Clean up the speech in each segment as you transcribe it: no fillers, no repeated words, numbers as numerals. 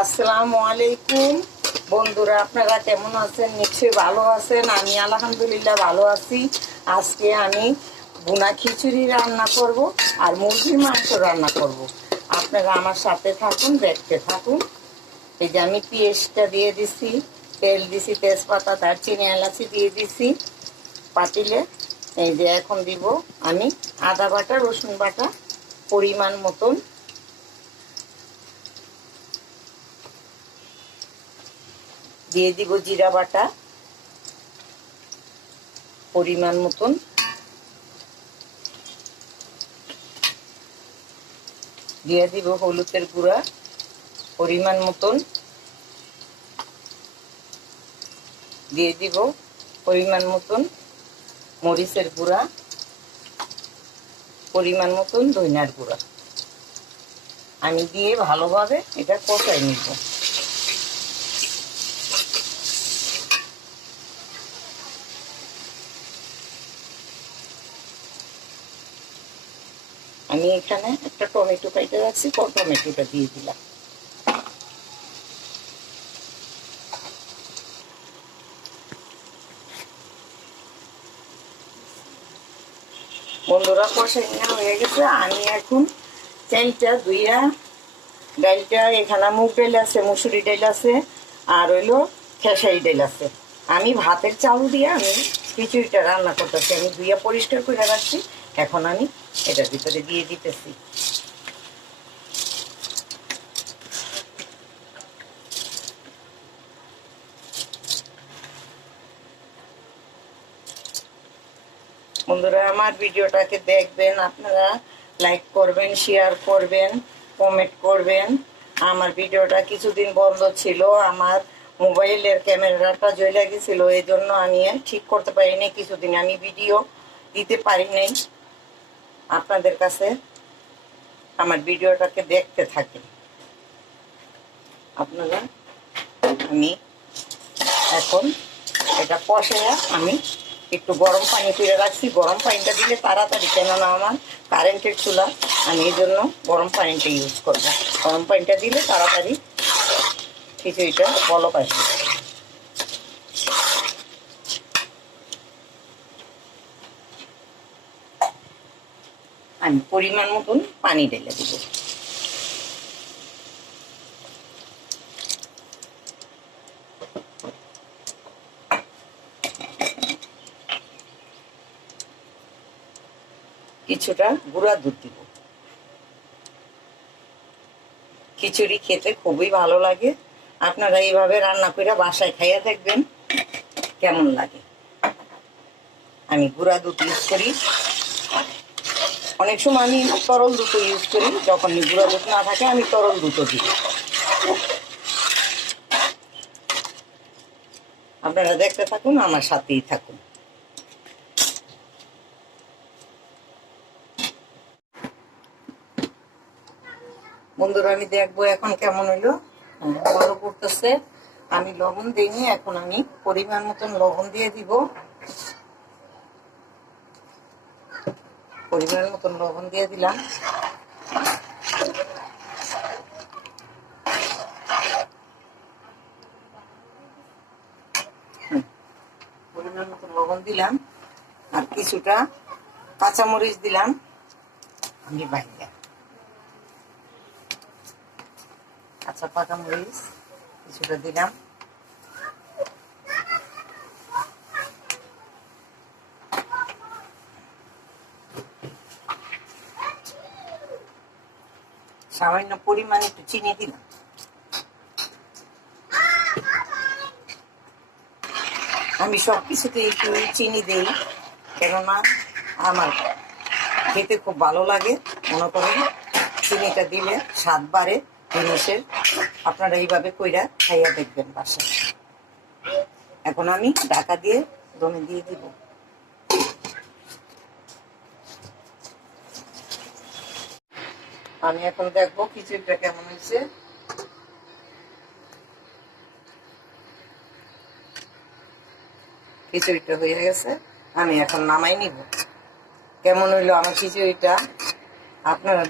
আসসালামু আলাইকুম বন্ধুরা, আপনারা কেমন আছেন? নিশ্চয়ই ভালো আছেন। আমি আলহামদুলিল্লাহ ভালো আছি। আজকে আমি ভুনা খিচুড়ি রান্না করব আর মুরগির মাংস রান্না করব। আপনারা আমার সাথে থাকুন, দেখতে থাকুন। এই যে আমি পেঁয়াজটা দিয়ে দিছি, তেল দিছি, তেজপাতা, দারচিনি, এলাচি দিয়ে দিছি পাতিলে। এই যে এখন দিব আমি আদা বাটা, রসুন বাটা পরিমাণ মতন, দিয়ে দিব জিরা বাটা পরিমাণ মতন, দিয়ে দিব হলুদের গুঁড়া পরিমাণ মতন, দিয়ে দিব পরিমাণ মতন মরিচের গুঁড়া, পরিমাণ মতন ধনিয়ার গুঁড়া। আমি দিয়ে ভালোভাবে এটা কষাই নিব। আমি এখানে একটা টমেটো কেটে রাখছি, টমেটোটা দিয়ে দিলাম। বন্ধুরা, কষাই নেওয়া হয়ে গেছে। আমি এখন চালটা ধুইয়া, ডালটা এখানে মুগ ডাল আছে, মুসুরি ডাল আছে, আর হইলো খেসারি ডাল আছে। আমি ভাতের চাল দিয়ে আমি খিচুড়িটা রান্না করতেছি। আমি ধুইয়া পরিষ্কার করে রাখছি। এখন আমি এটার ভিতরে দিয়ে দিতেছি। বন্ধুরা, আমার ভিডিওটাকে দেখবেন, আপনারা লাইক করবেন, শেয়ার করবেন, কমেন্ট করবেন। আমার ভিডিওটা কিছুদিন বন্ধ ছিল, আমার মোবাইলের ক্যামেরাটা জ্বলে গেছিল, এই জন্য আমি ঠিক করতে পারিনি। কিছুদিন আমি ভিডিও দিতে পারিনি। আপনাদের কাছে আমার ভিডিওটাকে দেখতে থাকেন আপনারা। আমি এখন এটা কষাইয়া আমি একটু গরম পানি করে রাখছি। গরম পানিটা দিলে তাড়াতাড়ি, কেননা আমার কারেন্টের চুলা, আমি এই জন্য গরম পানিটা ইউজ করবো। গরম পানিটা দিলে তাড়াতাড়ি খিচুড়িটা বলক আসবে। আমি পরিমাণ মতন পানি ঢেলে দিব। কিছুটা গুঁড়া দুধ দিব। খিচুড়ি খেতে খুবই ভালো লাগে। আপনারা এইভাবে রান্না করে বাসায় খাইয়া দেখবেন কেমন লাগে। আমি গুঁড়া দুধ ইউজ করি। অনেক সময় আমি তরল দুধ ইউজ করি। যখন গুঁড়া দুধ না থাকে আমি তরল দুধও দিই। আপনারা দেখতে থাকুন, আমার সাথেই থাকুন। বন্ধুরা, আমি দেখবো এখন কেমন হইলো। ভালো করতেছে। আমি লবণ দিইনি, এখন আমি পরিমাণ মতন লবণ দিয়ে দিব। পরিমাণ মতন লবণ দিয়ে দিলাম। পরিমাণ মতন লবণ দিলাম আর কিছুটা কাঁচামরিচ দিলাম। আমি বাইরে কাঁচা পাকা মরিচ কিছুটা দিলাম। সামান্য পরিমাণে একটু চিনি দিলাম। আমি সবকিছুতে একটু চিনি দিই, কেননা আমার খেতে খুব ভালো লাগে। মনে করেন চিনিটা দিলে স্বাদ বাড়ে জিনিসের। আপনারা এইভাবে কইরা খাইয়া দেখবেন বাসায়। এখন আমি ঢাকা দিয়ে দমে দিয়ে দিব। আমি এখন দেখবো খিচুড়িটা কেমন হয়েছে। খিচুড়িটা হয়ে গেছে, আমি এখন নামাই নিব। কেমন হইলো আমার খিচুড়িটা আপনারা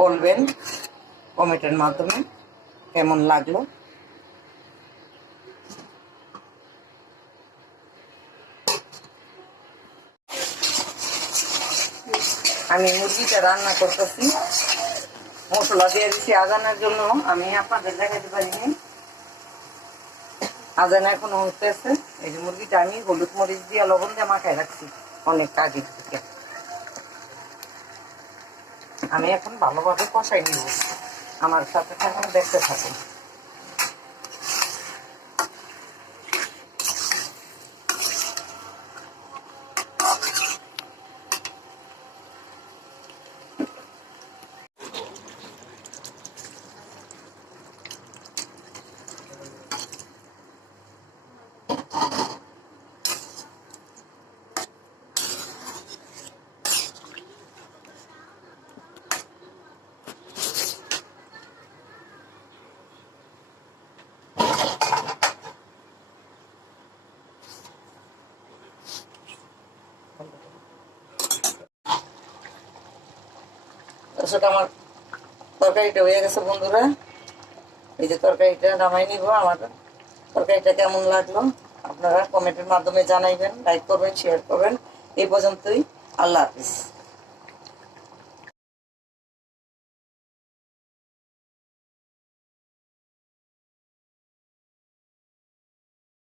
বলবেন কমেন্টের মাধ্যমে। কেমন লাগলো। আমি মুরগিটা রান্না করতেছি, মশলা দিয়ে দিচ্ছি আজানের জন্য। আমি আপনাদের দেখাতে পারিনি, আজান এখনো হতেছে। এই যে মুরগিটা আমি হলুদ মরিচ দিয়ে লবণ দিয়ে মাখায় রাখছি অনেক আগে থেকে। আমি এখন ভালোভাবে কষাই নিব, আমার সাথে থাকুন, দেখতে থাকুন। দর্শক, আমার তরকারিটা হয়ে গেছে বন্ধুরা। এই যে তরকারিটা নামাই নিব। আমার তরকারিটা কেমন লাগলো আপনারা কমেন্টের মাধ্যমে জানাইবেন, লাইক করবেন, শেয়ার করবেন। এই পর্যন্তই, আল্লাহ হাফিজ।